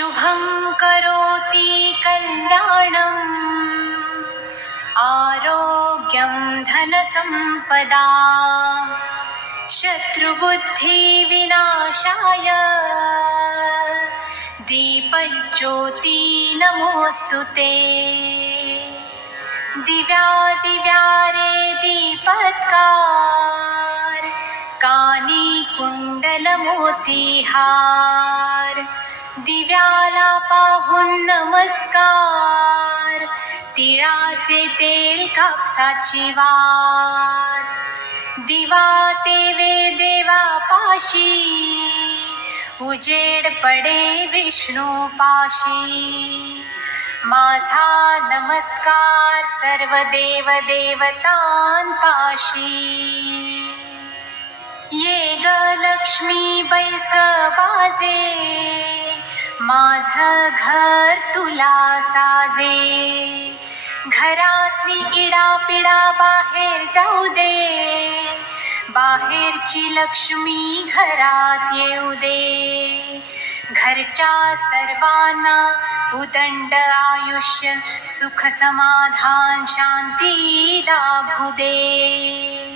शुभं करोति कल्याणम् आरोग्यं धनसम्पदा शत्रुबुद्धिविनाशाय दीपज्योति नमोऽस्तुते। दिव्या दिव्या रे दीपत्कार कानी कुंडल मोतीहार दिव्याला पाहून नमस्कार तिळाचे तेल कापसाची वात दिवा तेवे देवा पाशी उजेड पडे विष्णू पाशी माझा नमस्कार सर्व देव देवतांपाशी ये ग लक्ष्मी बैस ग बाजे माझं घर तुला साजे घरातली इडापिडा बाहेर जाऊ दे बाहेरची लक्ष्मी घरात येऊ दे घरच्या सर्वांना उदंड आयुष्य सुख समाधान शांती लाभू दे।